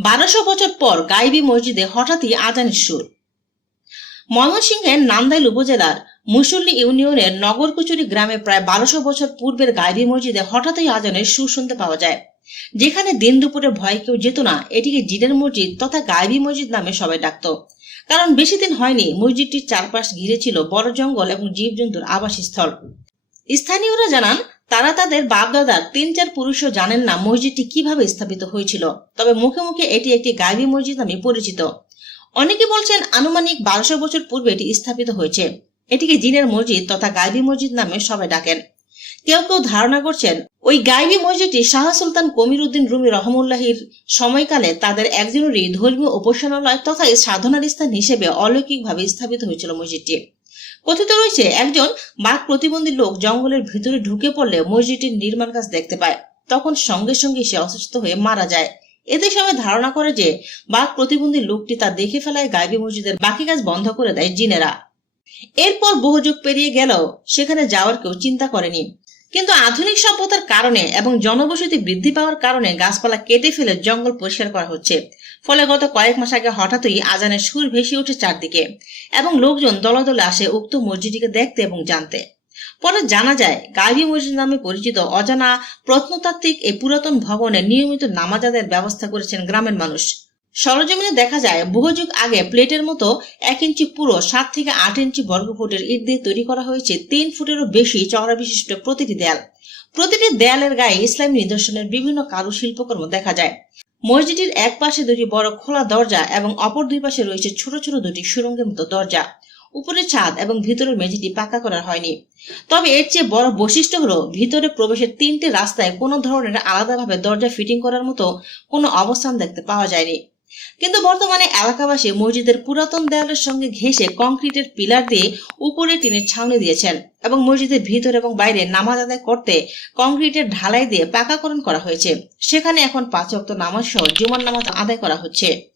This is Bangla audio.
বারোশো বছর পর গাইবি মসজিদে হঠাৎই আজানের সুর। ময়মনসিংহের নান্দাইল উপজেলার মুসল্লি ইউনিয়নের নগরকুচুরি গ্রামে প্রায় বারোশো বছর পূর্বের গাইবি মসজিদে হঠাৎই আজানের সুর শুনতে পাওয়া যায়। যেখানে দিন দুপুরে ভয় কেউ যেত না, এটিকে জিনের মসজিদ তথা গাইবি মসজিদ নামে সবাই ডাকত। কারণ বেশি দিন হয়নি, মসজিদটির চারপাশ ঘিরে ছিল বড় জঙ্গল এবং জীবজন্তুর আবাসস্থল। স্থানীয়রা জানান তারা তাদের বাপদাদার তিন চার পুরুষও জানেন না মসজিদটি কীভাবে স্থাপিত হয়েছিল। তবে মুখে মুখে এটি একটি গাইবি মসজিদ নামে পরিচিত। অনেকে বলছেন আনুমানিক বারোশো বছর পূর্বে এটি স্থাপিত হয়েছে। এটিকে জিনের মসজিদ তথা গাইবি মসজিদ নামে সবাই ডাকেন। কেউ কেউ ধারণা করছেন ওই গাইবি মসজিদটি শাহ সুলতান কমির উদ্দিন রুমি রহমুল্লাহির সময়কালে তাদের একজনেরই ধর্মীয় উপাসনালয় তথা সাধনার স্থান হিসেবে অলৌকিকভাবে স্থাপিত হয়েছিল মসজিদটি। কথিত রয়েছে, একজন বাঘ প্রতিবন্ধী লোক জঙ্গলের ভিতরে ঢুকে পড়লে মসজিদটির নির্মাণ কাজ দেখতে পায়। তখন সঙ্গে সঙ্গে সে অসুস্থ হয়ে মারা যায়। এদের সবাই ধারণা করে যে বাঘ প্রতিবন্ধী লোকটি তা দেখে ফেলায় গাইবি মসজিদের বাকি কাজ বন্ধ করে দেয় জিনেরা। এরপর বহু যুগ পেরিয়ে গেলেও সেখানে যাওয়ার কেউ চিন্তা করেনি। কিন্তু আধুনিক সভ্যতার কারণে এবং জনবসতি বৃদ্ধি পাওয়ার কারণে গাছপালা কেটে ফেলে জঙ্গল পরিষ্কার করা হচ্ছে। ফলে গত কয়েক মাস আগে হঠাৎই আজানের সুর ভেসে ওঠে চারদিকে এবং লোকজন দলে দলে আসে উক্ত মসজিদটিকে দেখতে এবং জানতে। পরে জানা যায়, গাইবি মসজিদ নামে পরিচিত অজানা প্রত্নতাত্ত্বিক এই পুরাতন ভবনে নিয়মিত নামাজ আদায়ের ব্যবস্থা করেছেন গ্রামের মানুষ। সরজমিনে দেখা যায় বহুযুগ আগে প্লেটের মতো এক ইঞ্চি পুরো সাত থেকে আট ইঞ্চি বর্গফুটের ইট দিয়ে তৈরি করা হয়েছে। তিন ফুটেরও বেশি চওড়া বিশিষ্ট প্রতিটি দেয়াল। প্রতিটি দেয়ালের গায়ে ইসলামী নিদর্শনের বিভিন্ন কারুশিল্পকর্ম দেখা যায়। মসজিদটির এক পাশে দুটি বড় খোলা দরজা এবং অপর দুই পাশে রয়েছে ছোট ছোট দুটি সুরঙ্গের মতো দরজা। উপরে ছাদ এবং ভিতরের মেঝেটি পাকা করা হয়নি। তবে এর চেয়ে বড় বৈশিষ্ট্য হলো, ভিতরে প্রবেশের তিনটি রাস্তায় কোনো ধরনের আলাদাভাবে দরজা ফিটিং করার মতো কোনো অবস্থান দেখতে পাওয়া যায়নি। কিন্তু বর্তমানে এলাকাবাসী মসজিদের পুরাতন দেয়ালের সঙ্গে ঘেঁষে কংক্রিটের পিলার দিয়ে উপরে টিনের ছাউনি দিয়েছেন এবং মসজিদের ভিতর এবং বাইরে নামাজ আদায় করতে কংক্রিটের ঢালাই দিয়ে পাকাকরণ করা হয়েছে। সেখানে এখন পাঁচ অক্ত নামাজ সহ জুমার নামাজ আদায় করা হচ্ছে।